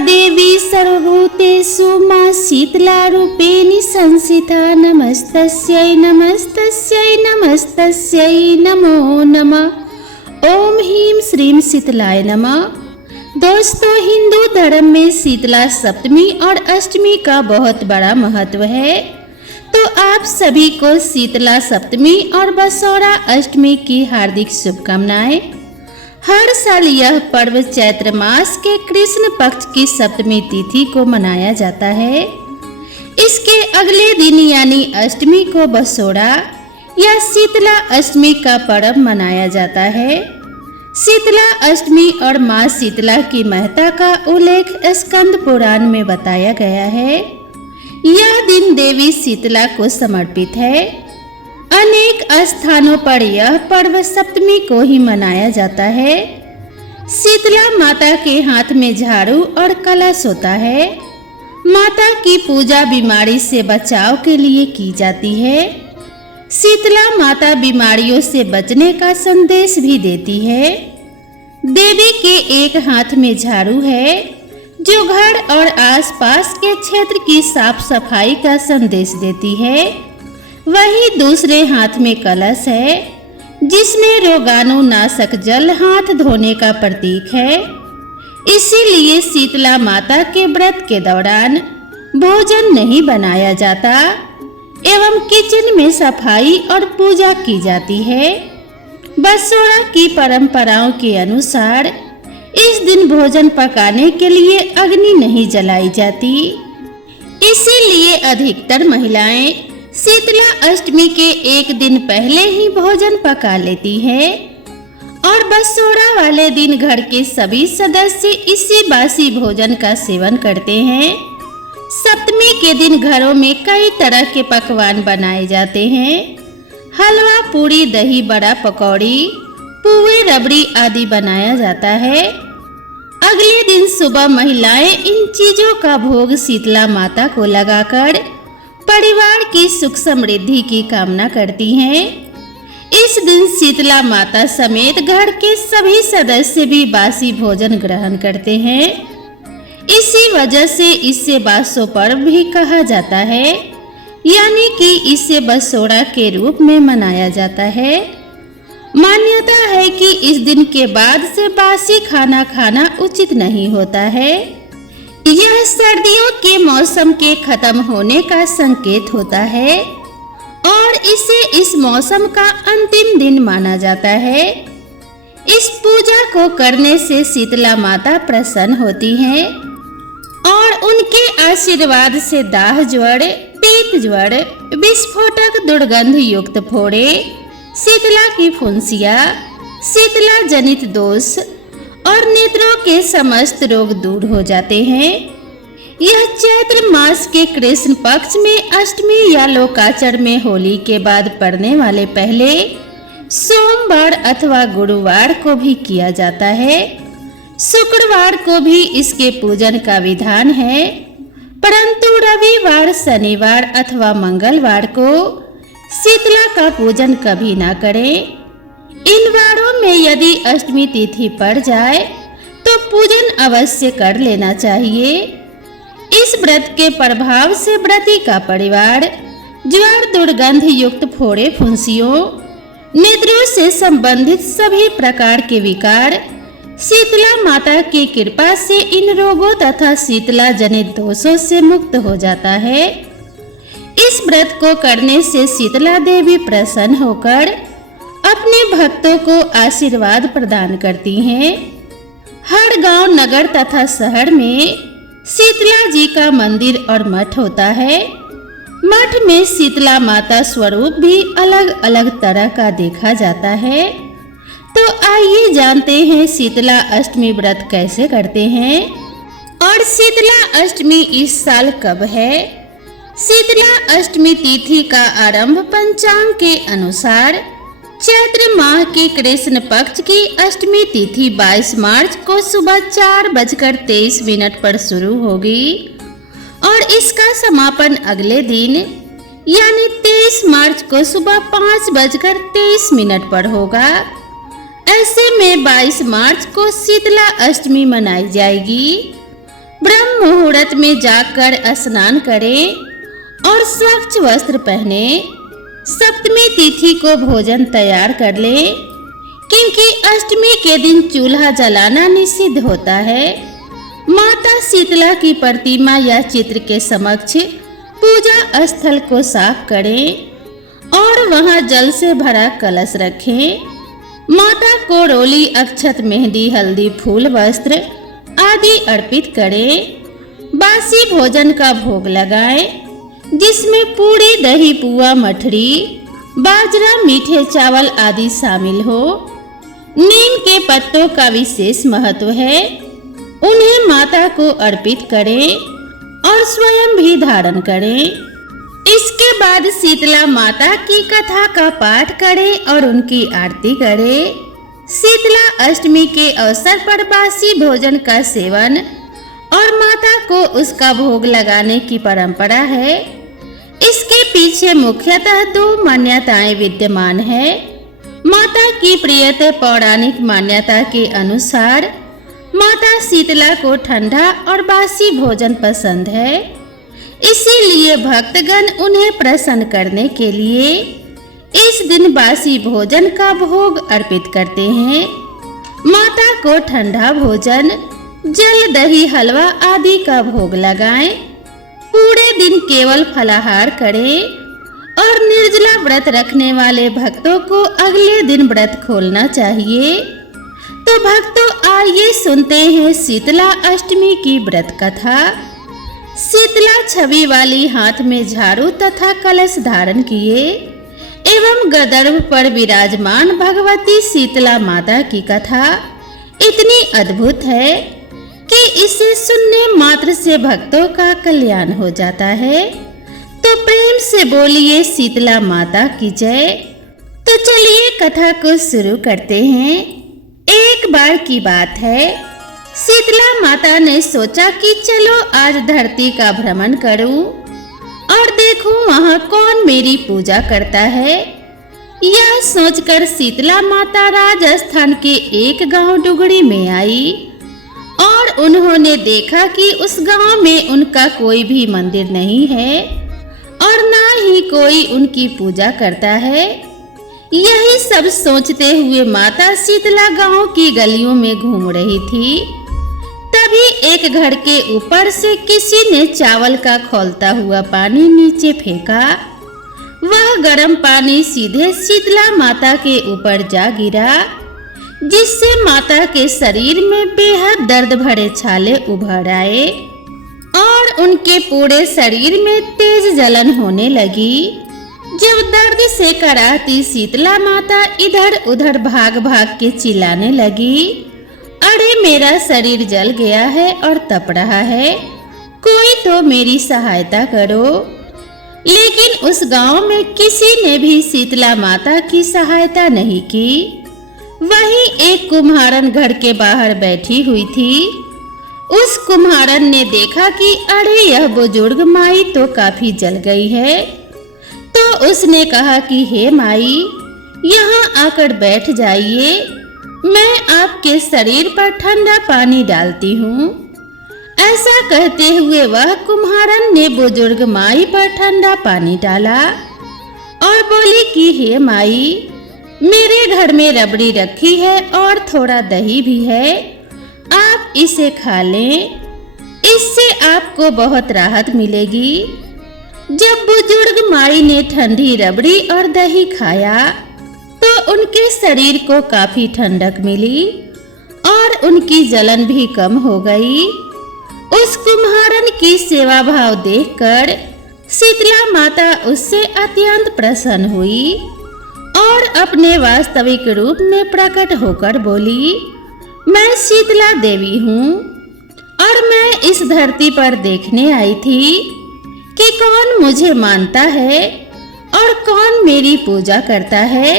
देवी सर्वभूतेषु मां शीतलारूपेणी संस्थिता। नमस्तस्यै नमस्तस्यै नमस्तस्यै नमो नमः। ओम ह्रीं श्रीं शीतलाय नमः। दोस्तों, हिंदू धर्म में शीतला सप्तमी और अष्टमी का बहुत बड़ा महत्व है, तो आप सभी को शीतला सप्तमी और बसौरा अष्टमी की हार्दिक शुभकामनाएं। हर साल यह पर्व चैत्र मास के कृष्ण पक्ष की सप्तमी तिथि को मनाया जाता है। इसके अगले दिन यानी अष्टमी को बसौरा या शीतला अष्टमी का पर्व मनाया जाता है। शीतला अष्टमी और माँ शीतला की महत्ता का उल्लेख स्कंद पुराण में बताया गया है। यह दिन देवी शीतला को समर्पित है। अनेक स्थानों पर यह पर्व सप्तमी को ही मनाया जाता है। शीतला माता के हाथ में झाड़ू और कलश होता है। माता की पूजा बीमारी से बचाव के लिए की जाती है। शीतला माता बीमारियों से बचने का संदेश भी देती है। देवी के एक हाथ में झाड़ू है, जो घर और आसपास के क्षेत्र की साफ सफाई का संदेश देती है। वहीं दूसरे हाथ में कलश है, जिसमें रोगाणुनाशक जल हाथ धोने का प्रतीक है। इसीलिए शीतला माता के व्रत के दौरान भोजन नहीं बनाया जाता एवं किचन में सफाई और पूजा की जाती है। बसौरा की परंपराओं के अनुसार इस दिन भोजन पकाने के लिए अग्नि नहीं जलाई जाती। इसीलिए अधिकतर महिलाएं शीतला अष्टमी के एक दिन पहले ही भोजन पका लेती हैं और बसौरा वाले दिन घर के सभी सदस्य इसी बासी भोजन का सेवन करते हैं। सप्तमी के दिन घरों में कई तरह के पकवान बनाए जाते हैं। हलवा, पूरी, दही बड़ा, पकौड़ी, पुए, रबड़ी आदि बनाया जाता है। अगले दिन सुबह महिलाएं इन चीजों का भोग शीतला माता को लगाकर परिवार की सुख समृद्धि की कामना करती हैं। इस दिन शीतला माता समेत घर के सभी सदस्य भी बासी भोजन ग्रहण करते हैं। इसी वजह से इसे बासो पर्व भी कहा जाता है, यानी कि इसे बसौरा के रूप में मनाया जाता है। मान्यता है कि इस दिन के बाद से बासी खाना खाना उचित नहीं होता है। यह सर्दियों के मौसम के खत्म होने का संकेत होता है और इसे इस मौसम का अंतिम दिन माना जाता है। इस पूजा को करने से शीतला माता प्रसन्न होती हैं और उनके आशीर्वाद से दाह ज्वर, पीत ज्वर, विस्फोटक दुर्गंध युक्त फोड़े, शीतला की फुंसियाँ, शीतला जनित दोष और नेत्रों के समस्त रोग दूर हो जाते हैं। यह चैत्र मास के कृष्ण पक्ष में अष्टमी या लोकाचर में होली के बाद पड़ने वाले पहले सोमवार अथवा गुरुवार को भी किया जाता है। शुक्रवार को भी इसके पूजन का विधान है, परंतु रविवार, शनिवार अथवा मंगलवार को शीतला का पूजन कभी ना करें। इन वारों में यदि अष्टमी तिथि पड़ जाए तो पूजन अवश्य कर लेना चाहिए। इस व्रत के प्रभाव से व्रती का परिवार ज्वर, दुर्गंध युक्त फोड़े, फुंसियों, नेत्रों से संबंधित सभी प्रकार के विकार शीतला माता की कृपा से इन रोगों तथा शीतला जनित दोषों से मुक्त हो जाता है। इस व्रत को करने से शीतला देवी प्रसन्न होकर अपने भक्तों को आशीर्वाद प्रदान करती हैं। हर गांव, नगर तथा शहर में शीतला जी का मंदिर और मठ होता है। मठ में शीतला माता स्वरूप भी अलग अलग तरह का देखा जाता है। तो आइए जानते हैं शीतला अष्टमी व्रत कैसे करते हैं और शीतला अष्टमी इस साल कब है। शीतला अष्टमी तिथि का आरंभ पंचांग के अनुसार चैत्र माह की कृष्ण पक्ष की अष्टमी तिथि 22 मार्च को सुबह 4:23 पर शुरू होगी और इसका समापन अगले दिन यानी 23 मार्च को सुबह 5:23 पर होगा। ऐसे में 22 मार्च को शीतला अष्टमी मनाई जाएगी। ब्रह्म मुहूर्त में जाकर स्नान करें और स्वच्छ वस्त्र पहने। सप्तमी तिथि को भोजन तैयार कर ले, क्योंकि अष्टमी के दिन चूल्हा जलाना निषिद्ध होता है। माता शीतला की प्रतिमा या चित्र के समक्ष पूजा स्थल को साफ करें और वहां जल से भरा कलश रखें। माता को रोली, अक्षत, मेहंदी, हल्दी, फूल, वस्त्र आदि अर्पित करें। बासी भोजन का भोग लगाएं, जिसमें पूड़ी, दही, पुआ, मठरी, बाजरा, मीठे चावल आदि शामिल हो। नीम के पत्तों का विशेष महत्व है, उन्हें माता को अर्पित करें और स्वयं भी धारण करें। इसके बाद शीतला माता की कथा का पाठ करें और उनकी आरती करें। शीतला अष्टमी के अवसर पर बासी भोजन का सेवन और माता को उसका भोग लगाने की परंपरा है। इसके पीछे मुख्यतः दो मान्यताएं विद्यमान है। माता की प्रियतम पौराणिक मान्यता के अनुसार माता शीतला को ठंडा और बासी भोजन पसंद है, इसीलिए भक्तगण उन्हें प्रसन्न करने के लिए इस दिन बासी भोजन का भोग अर्पित करते हैं। माता को ठंडा भोजन, जल, दही, हलवा आदि का भोग लगाएं। पूरे दिन केवल फलाहार करें और निर्जला व्रत रखने वाले भक्तों को अगले दिन व्रत खोलना चाहिए। तो भक्तों, आइए सुनते हैं शीतला अष्टमी की व्रत कथा। शीतला छवि वाली, हाथ में झाड़ू तथा कलश धारण किए एवं गदर्भ पर विराजमान भगवती शीतला माता की कथा इतनी अद्भुत है कि इसे सुनने मात्र से भक्तों का कल्याण हो जाता है। तो प्रेम से बोलिए शीतला माता की जय। तो चलिए कथा को शुरू करते हैं। एक बार की बात है, शीतला माता ने सोचा कि चलो आज धरती का भ्रमण करूं और देखूं वहां कौन मेरी पूजा करता है। यह सोचकर शीतला माता राजस्थान के एक गांव डुगड़ी में आई और उन्होंने देखा कि उस गांव में उनका कोई भी मंदिर नहीं है और ना ही कोई उनकी पूजा करता है। यही सब सोचते हुए माता शीतला गांव की गलियों में घूम रही थी। तभी एक घर के ऊपर से किसी ने चावल का खौलता हुआ पानी नीचे फेंका। वह गर्म पानी सीधे शीतला माता के ऊपर जा गिरा, जिससे माता के शरीर में बेहद दर्द भरे छाले उभर आए और उनके पूरे शरीर में तेज जलन होने लगी। जब दर्द से कराहती शीतला माता इधर उधर भाग भाग के चिल्लाने लगी, अरे मेरा शरीर जल गया है और तप रहा है, कोई तो मेरी सहायता करो। लेकिन उस गांव में किसी ने भी शीतला माता की सहायता नहीं की। वहीं एक कुम्हारन घर के बाहर बैठी हुई थी। उस कुम्हारन ने देखा कि अरे यह बुजुर्ग माई तो काफी जल गई है, तो उसने कहा कि हे माई, यहाँ आकर बैठ जाइए, मैं आपके शरीर पर ठंडा पानी डालती हूँ। ऐसा कहते हुए वह कुम्हारन ने बुजुर्ग माई पर ठंडा पानी डाला और बोली कि हे माई, मेरे घर में रबड़ी रखी है और थोड़ा दही भी है, आप इसे खा लें, इससे आपको बहुत राहत मिलेगी। जब बुजुर्ग माई ने ठंडी रबड़ी और दही खाया तो उनके शरीर को काफी ठंडक मिली और उनकी जलन भी कम हो गई। उस कुम्हारन की सेवा भाव देखकर शीतला माता उससे अत्यंत प्रसन्न हुई और अपने वास्तविक रूप में प्रकट होकर बोली, मैं शीतला देवी हूँ और मैं इस धरती पर देखने आई थी कि कौन मुझे मानता है और कौन मेरी पूजा करता है,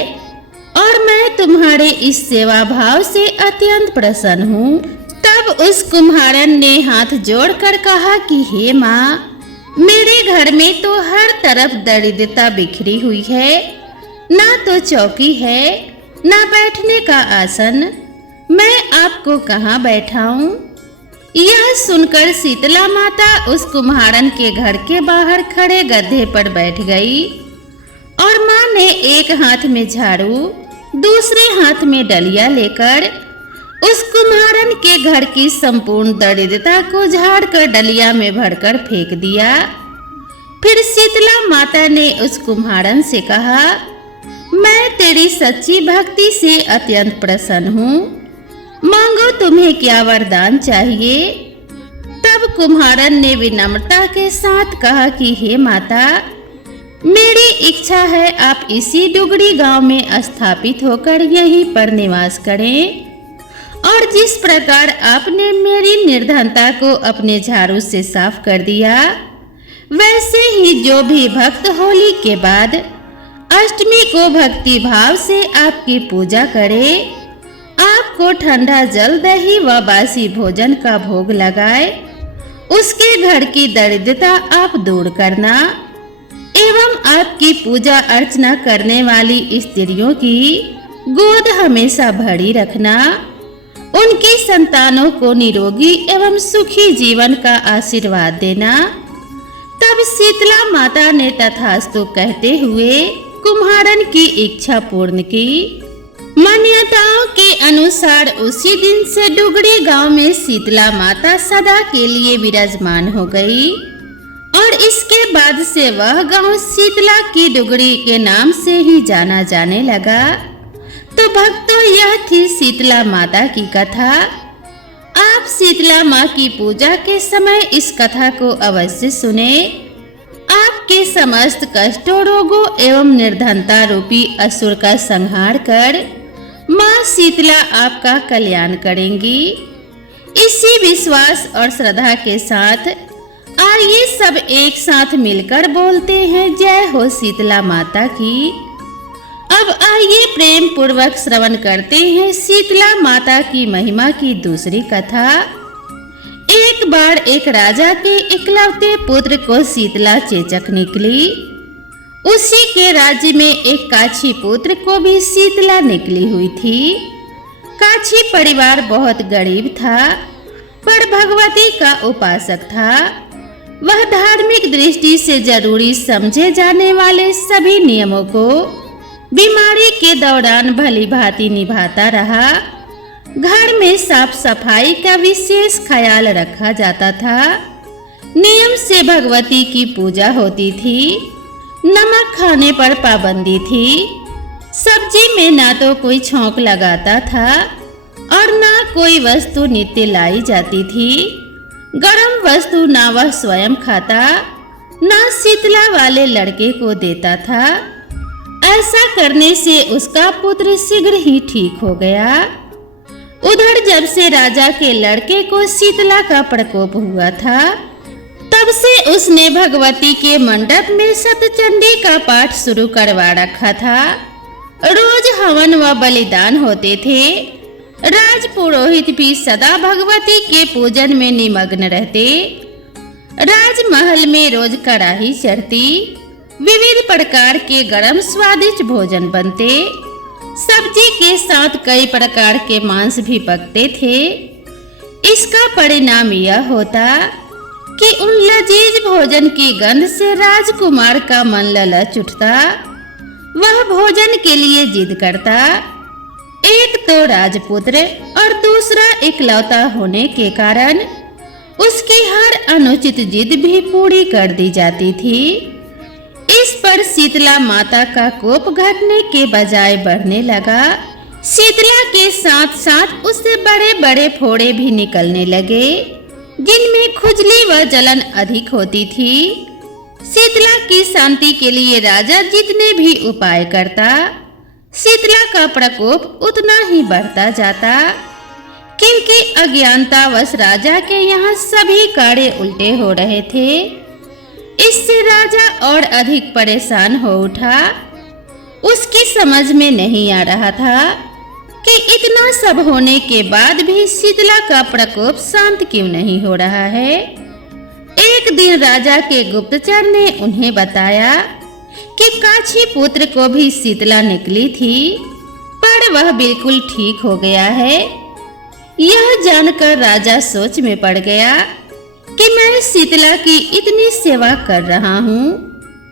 और मैं तुम्हारे इस सेवा भाव से अत्यंत प्रसन्न हूँ। तब उस कुम्हारन ने हाथ जोड़कर कहा कि हे माँ, मेरे घर में तो हर तरफ दरिद्रता बिखरी हुई है, ना तो चौकी है ना बैठने का आसन, मैं आपको कहाँ बैठाऊं। यह सुनकर शीतला माता उस कुम्हारन के घर के बाहर खड़े गड्ढे पर बैठ गई और माँ ने एक हाथ में झाड़ू दूसरे हाथ में डलिया लेकर उस कुम्हारन के घर की संपूर्ण दरिद्रता को झाड़कर डलिया में भरकर फेंक दिया। फिर शीतला माता ने उस कुम्हारन से कहा, मैं तेरी सच्ची भक्ति से अत्यंत प्रसन्न हूँ, मांगो तुम्हें क्या वरदान चाहिए। तब कुम्हारन ने विनम्रता के साथ कहा कि हे माता, मेरी इच्छा है आप इसी डुगरी गांव में स्थापित होकर यहीं पर निवास करें और जिस प्रकार आपने मेरी निर्धनता को अपने झाड़ू से साफ कर दिया, वैसे ही जो भी भक्त होली के बाद अष्टमी को भक्ति भाव से आपकी पूजा करे, आपको ठंडा जल दही व बासी भोजन का भोग लगाए, उसके घर की दरिद्रता आप दूर करना एवं आपकी पूजा अर्चना करने वाली स्त्रियों की गोद हमेशा भरी रखना, उनकी संतानों को निरोगी एवं सुखी जीवन का आशीर्वाद देना। तब शीतला माता ने तथास्तु कहते हुए कुम्हारन की इच्छा पूर्ण की। मान्यताओं के अनुसार उसी दिन से डुगरी गांव में शीतला माता सदा के लिए विराजमान हो गई और इसके बाद से वह गांव शीतला की डुगरी के नाम से ही जाना जाने लगा। तो भक्तों, यह थी शीतला माता की कथा। आप शीतला माँ की पूजा के समय इस कथा को अवश्य सुने। आपके समस्त कष्टों, रोगों एवं निर्धनता रूपी असुर का संहार कर माँ शीतला आपका कल्याण करेंगी। इसी विश्वास और श्रद्धा के साथ आइए सब एक साथ मिलकर बोलते हैं जय हो शीतला माता की। अब आइए प्रेम पूर्वक श्रवण करते हैं शीतला माता की महिमा की दूसरी कथा। एक बार एक राजा के इकलौते पुत्र को शीतला चेचक निकली। उसी के राज्य में एक काछी पुत्र को भी शीतला निकली हुई थी। काछी परिवार बहुत गरीब था, पर भगवती का उपासक था। वह धार्मिक दृष्टि से जरूरी समझे जाने वाले सभी नियमों को बीमारी के दौरान भली भांति निभाता रहा। घर में साफ सफाई का विशेष ख्याल रखा जाता था। नियम से भगवती की पूजा होती थी। नमक खाने पर पाबंदी थी। सब्जी में ना तो कोई छौंक लगाता था और ना कोई वस्तु नित्य लाई जाती थी। गरम वस्तु ना वह स्वयं खाता, ना शीतला वाले लड़के को देता था। ऐसा करने से उसका पुत्र शीघ्र ही ठीक हो गया। उधर जब से राजा के लड़के को शीतला का प्रकोप हुआ था, तब से उसने भगवती के मंडप में सतचंडी का पाठ शुरू करवा रखा था। रोज हवन व बलिदान होते थे। राज पुरोहित भी सदा भगवती के पूजन में निमग्न रहते। राजमहल में रोज कड़ाही चढ़ती, विविध प्रकार के गरम स्वादिष्ट भोजन बनते। सब्जी के साथ कई प्रकार के मांस भी पकते थे। इसका परिणाम यह होता कि उन लजीज भोजन की गंध से राजकुमार का मन ललच उठता। वह भोजन के लिए जिद करता। एक तो राजपुत्र और दूसरा इकलौता होने के कारण उसकी हर अनुचित जिद भी पूरी कर दी जाती थी। इस पर शीतला माता का कोप घटने के बजाय बढ़ने लगा। शीतला के साथ साथ उससे बड़े बड़े फोड़े भी निकलने लगे, जिनमें खुजली व जलन अधिक होती थी। शीतला की शांति के लिए राजा जितने भी उपाय करता, शीतला का प्रकोप उतना ही बढ़ता जाता। क्योंकि अज्ञानतावश राजा के यहाँ सभी कार्य उल्टे हो रहे थे, इससे राजा और अधिक परेशान हो उठा। उसकी समझ में नहीं आ रहा था कि इतना सब होने के बाद भी शीतला का प्रकोप शांत क्यों नहीं हो रहा है। एक दिन राजा के गुप्तचर ने उन्हें बताया कि काछी पुत्र को भी शीतला निकली थी, पर वह बिल्कुल ठीक हो गया है। यह जानकर राजा सोच में पड़ गया कि मैं शीतला की इतनी सेवा कर रहा हूँ,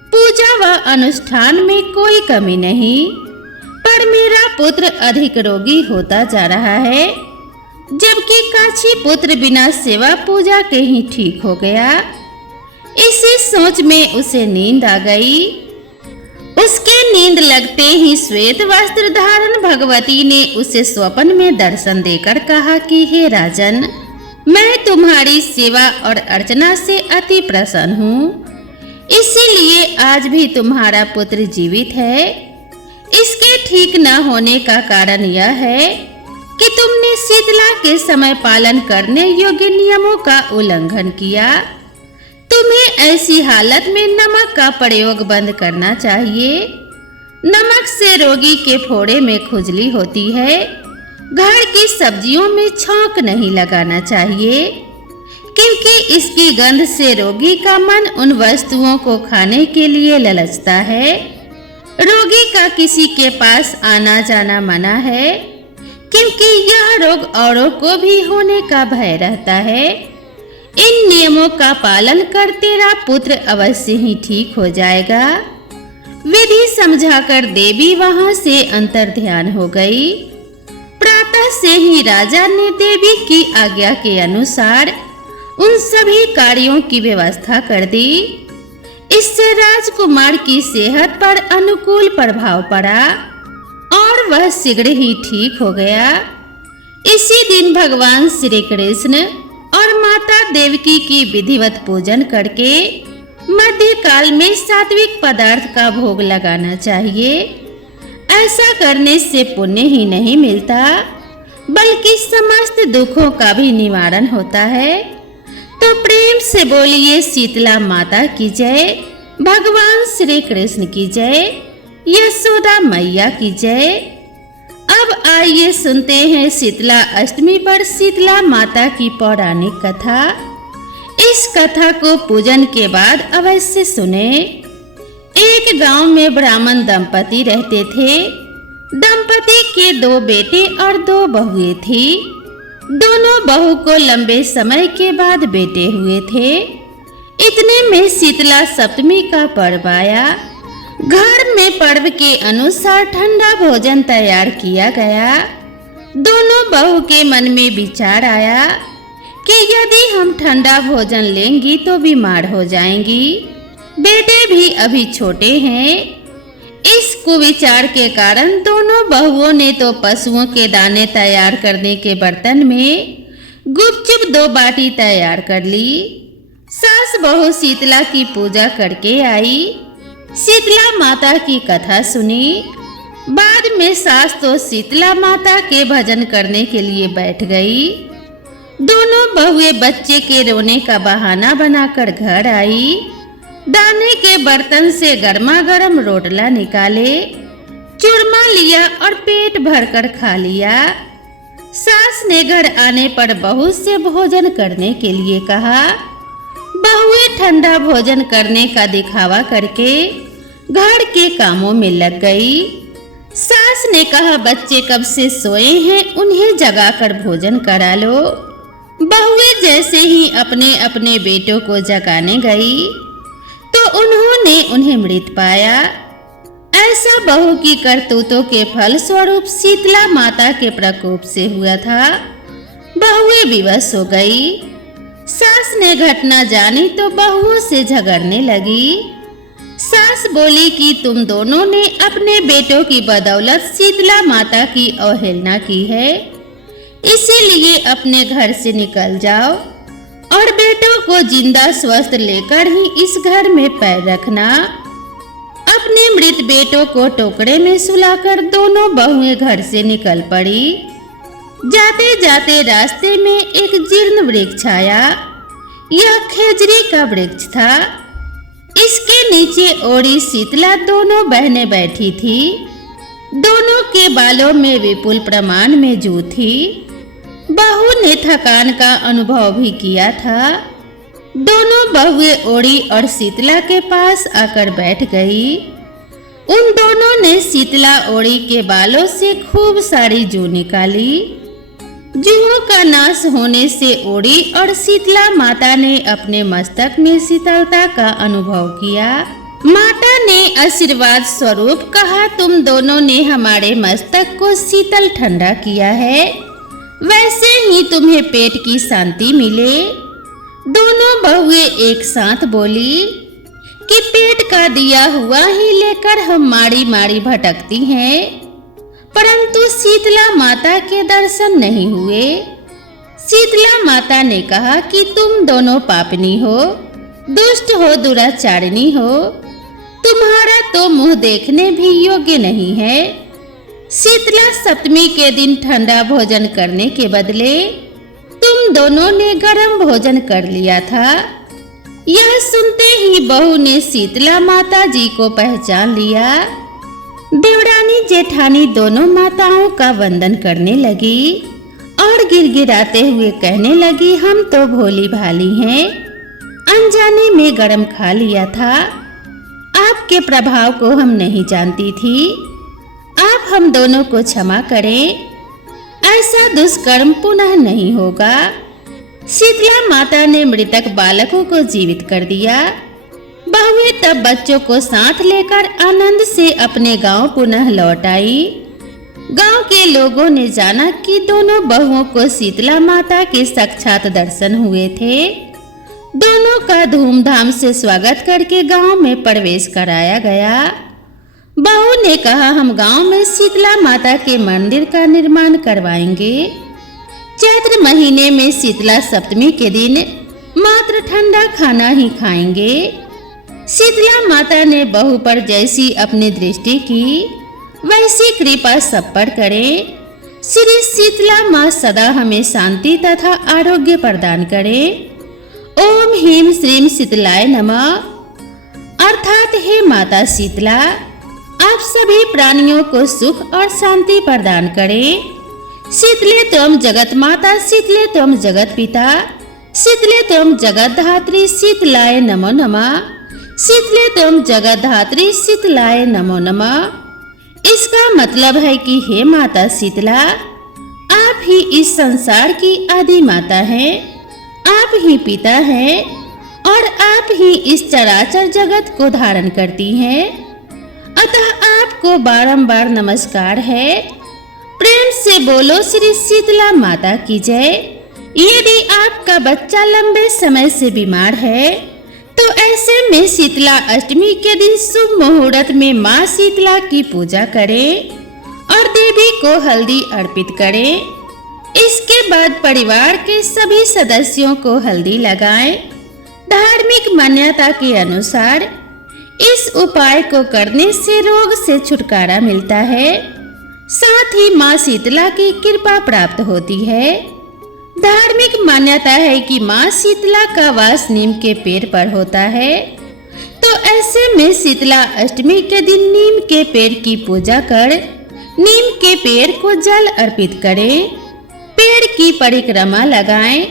पूजा व अनुष्ठान में कोई कमी नहीं, पर मेरा पुत्र अधिक रोगी होता जा रहा है, जबकि काछी पुत्र बिना सेवा पूजा के ही ठीक हो गया। इसी सोच में उसे नींद आ गई। उसके नींद लगते ही श्वेत वस्त्र धारण भगवती ने उसे स्वप्न में दर्शन देकर कहा कि हे राजन, मैं तुम्हारी सेवा और अर्चना से अति प्रसन्न हूँ, इसीलिए आज भी तुम्हारा पुत्र जीवित है। इसके ठीक न होने का कारण यह है कि तुमने शीतला के समय पालन करने योग्य नियमों का उल्लंघन किया। तुम्हें ऐसी हालत में नमक का प्रयोग बंद करना चाहिए। नमक से रोगी के फोड़े में खुजली होती है। घर की सब्जियों में छौंक नहीं लगाना चाहिए, क्योंकि इसकी गंध से रोगी का मन उन वस्तुओं को खाने के लिए ललचता है। रोगी का किसी के पास आना जाना मना है, क्योंकि यह रोग औरों को भी होने का भय रहता है। इन नियमों का पालन कर तेरा पुत्र अवश्य ही ठीक हो जाएगा। विधि समझाकर देवी वहां से अंतर ध्यान हो गई। प्रातः से ही राजा ने देवी की आज्ञा के अनुसार उन सभी कार्यों की व्यवस्था कर दी। इससे राजकुमार की सेहत पर अनुकूल प्रभाव पड़ा और वह शीघ्र ही ठीक हो गया। इसी दिन भगवान श्री कृष्ण और माता देवकी की विधिवत पूजन करके मध्य काल में सात्विक पदार्थ का भोग लगाना चाहिए। ऐसा करने से पुण्य ही नहीं मिलता, बल्कि समस्त दुखों का भी निवारण होता है। तो प्रेम से बोलिए शीतला माता की जय, भगवान श्री कृष्ण की जय, यशोदा मैया की जय। अब आइए सुनते हैं शीतला अष्टमी पर शीतला माता की पौराणिक कथा। इस कथा को पूजन के बाद अवश्य सुने। एक गांव में ब्राह्मण दंपति रहते थे। दंपति के 2 बेटे और 2 बहुएं थी। दोनों बहू को लंबे समय के बाद बेटे हुए थे। इतने में शीतला सप्तमी का पर्व आया। घर में पर्व के अनुसार ठंडा भोजन तैयार किया गया। दोनों बहू के मन में विचार आया कि यदि हम ठंडा भोजन लेंगी तो बीमार हो जाएंगी। बेटे भी अभी छोटे हैं। इस कुविचार के कारण दोनों बहुओं ने तो पशुओं के दाने तैयार करने के बर्तन में गुपचुप 2 बाटी तैयार कर ली। सास बहू शीतला की पूजा करके आई। शीतला माता की कथा सुनी। बाद में सास तो शीतला माता के भजन करने के लिए बैठ गई। दोनों बहुएं बच्चे के रोने का बहाना बनाकर घर आई। दाने के बर्तन से गर्मा गर्म रोटला निकाले, चूरमा लिया और पेट भरकर खा लिया। सास ने घर आने पर बहू से भोजन करने के लिए कहा। बहुएं ठंडा भोजन करने का दिखावा करके घर के कामों में लग गई। सास ने कहा, बच्चे कब से सोए हैं, उन्हें जगाकर भोजन करा लो। बहुएं जैसे ही अपने अपने बेटों को जगाने गई तो उन्होंने उन्हें मृत पाया। ऐसा बहू की करतूतों के फल स्वरूप शीतला माता के प्रकोप से हुआ था। बहुएं विवश हो गई। सास ने घटना जानी तो बहुओं से झगड़ने लगी। सास बोली कि तुम दोनों ने अपने बेटों की बदौलत शीतला माता की अवहेलना की है, इसीलिए अपने घर से निकल जाओ और बेटों को जिंदा स्वस्थ लेकर ही इस घर में पैर रखना। अपने मृत बेटों को टोकरे में सुलाकर दोनों बहुएं घर से निकल पड़ी। जाते जाते रास्ते में एक जीर्ण वृक्ष आया। यह खेजड़ी का वृक्ष था। इसके नीचे ओढ़ी शीतला दोनों बहनें बैठी थी। दोनों के बालों में विपुल प्रमाण में जू थी। बहू ने थकान का अनुभव भी किया था। दोनों बहुएं ओढ़ी और शीतला के पास आकर बैठ गई। उन दोनों ने शीतला ओढ़ी के बालों से खूब सारी जू निकाली। जुहों का नाश होने से उड़ी और शीतला माता ने अपने मस्तक में शीतलता का अनुभव किया। माता ने आशीर्वाद स्वरूप कहा, तुम दोनों ने हमारे मस्तक को शीतल ठंडा किया है, वैसे ही तुम्हें पेट की शांति मिले। दोनों बहुएं एक साथ बोली कि पेट का दिया हुआ ही लेकर हम मारी मारी भटकती हैं, परंतु शीतला माता के दर्शन नहीं हुए। शीतला माता ने कहा कि तुम दोनों पापनी हो, दुष्ट हो, दुराचारिणी हो, तुम्हारा तो मुंह देखने भी योग्य नहीं है। शीतला सप्तमी के दिन ठंडा भोजन करने के बदले तुम दोनों ने गर्म भोजन कर लिया था। यह सुनते ही बहू ने शीतला माता जी को पहचान लिया। देवरानी जेठानी दोनों माताओं का वंदन करने लगी और गिड़गिड़ाते हुए कहने लगी, हम तो भोली भाली हैं, अनजाने में गरम खा लिया था, आपके प्रभाव को हम नहीं जानती थी, आप हम दोनों को क्षमा करें, ऐसा दुष्कर्म पुनः नहीं होगा। शीतला माता ने मृतक बालकों को जीवित कर दिया। बहुएं तब बच्चों को साथ लेकर आनंद से अपने गांव पुनः लौट आई। गांव के लोगों ने जाना कि दोनों बहुओं को शीतला माता के साक्षात दर्शन हुए थे। दोनों का धूमधाम से स्वागत करके गांव में प्रवेश कराया गया। बहू ने कहा, हम गांव में शीतला माता के मंदिर का निर्माण करवाएंगे। चैत्र महीने में शीतला सप्तमी के दिन मात्र ठंडा खाना ही खाएंगे। शीतला माता ने बहू पर जैसी अपनी दृष्टि की, वैसी कृपा सब पर करे। श्री शीतला माँ सदा हमें शांति तथा आरोग्य प्रदान करे। ओम ह्रीं श्रीं शीतलाय नमः। अर्थात हे माता शीतला, आप सभी प्राणियों को सुख और शांति प्रदान करें। शीतले त्वं जगत माता, शीतले त्वं जगत पिता, शीतले त्वं जगत धात्री, शीतलाय नमो नमः। शीतले त्वं जगत धात्री, शीतलाय नमो नमः। इसका मतलब है कि हे माता शीतला, आप ही इस संसार की आदि माता हैं, आप ही पिता हैं और आप ही इस चराचर जगत को धारण करती हैं। अतः आपको बारंबार नमस्कार है। प्रेम से बोलो श्री शीतला माता की जय। यदि आपका बच्चा लंबे समय से बीमार है तो ऐसे में शीतला अष्टमी के दिन शुभ मुहूर्त में माँ शीतला की पूजा करें और देवी को हल्दी अर्पित करें। इसके बाद परिवार के सभी सदस्यों को हल्दी लगाएं। धार्मिक मान्यता के अनुसार इस उपाय को करने से रोग से छुटकारा मिलता है, साथ ही माँ शीतला की कृपा प्राप्त होती है। धार्मिक मान्यता है कि माँ शीतला का वास नीम के पेड़ पर होता है, तो ऐसे में शीतला अष्टमी के दिन नीम के पेड़ की पूजा कर नीम के पेड़ को जल अर्पित करें, पेड़ की परिक्रमा लगाएं।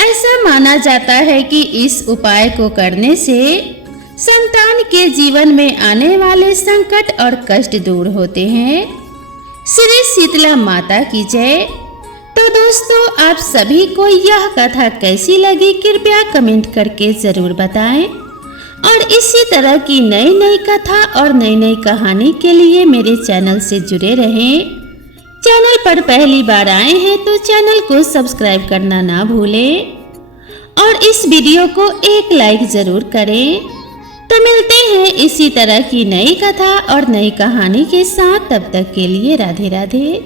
ऐसा माना जाता है कि इस उपाय को करने से संतान के जीवन में आने वाले संकट और कष्ट दूर होते हैं। श्री शीतला माता की जय। तो दोस्तों, आप सभी को यह कथा कैसी लगी कृपया कमेंट करके जरूर बताएं और इसी तरह की नई नई कथा और नई नई कहानी के लिए मेरे चैनल से जुड़े रहें। चैनल पर पहली बार आए हैं तो चैनल को सब्सक्राइब करना ना भूलें और इस वीडियो को एक लाइक जरूर करें। तो मिलते हैं इसी तरह की नई कथा और नई कहानी के साथ। तब तक के लिए राधे राधे।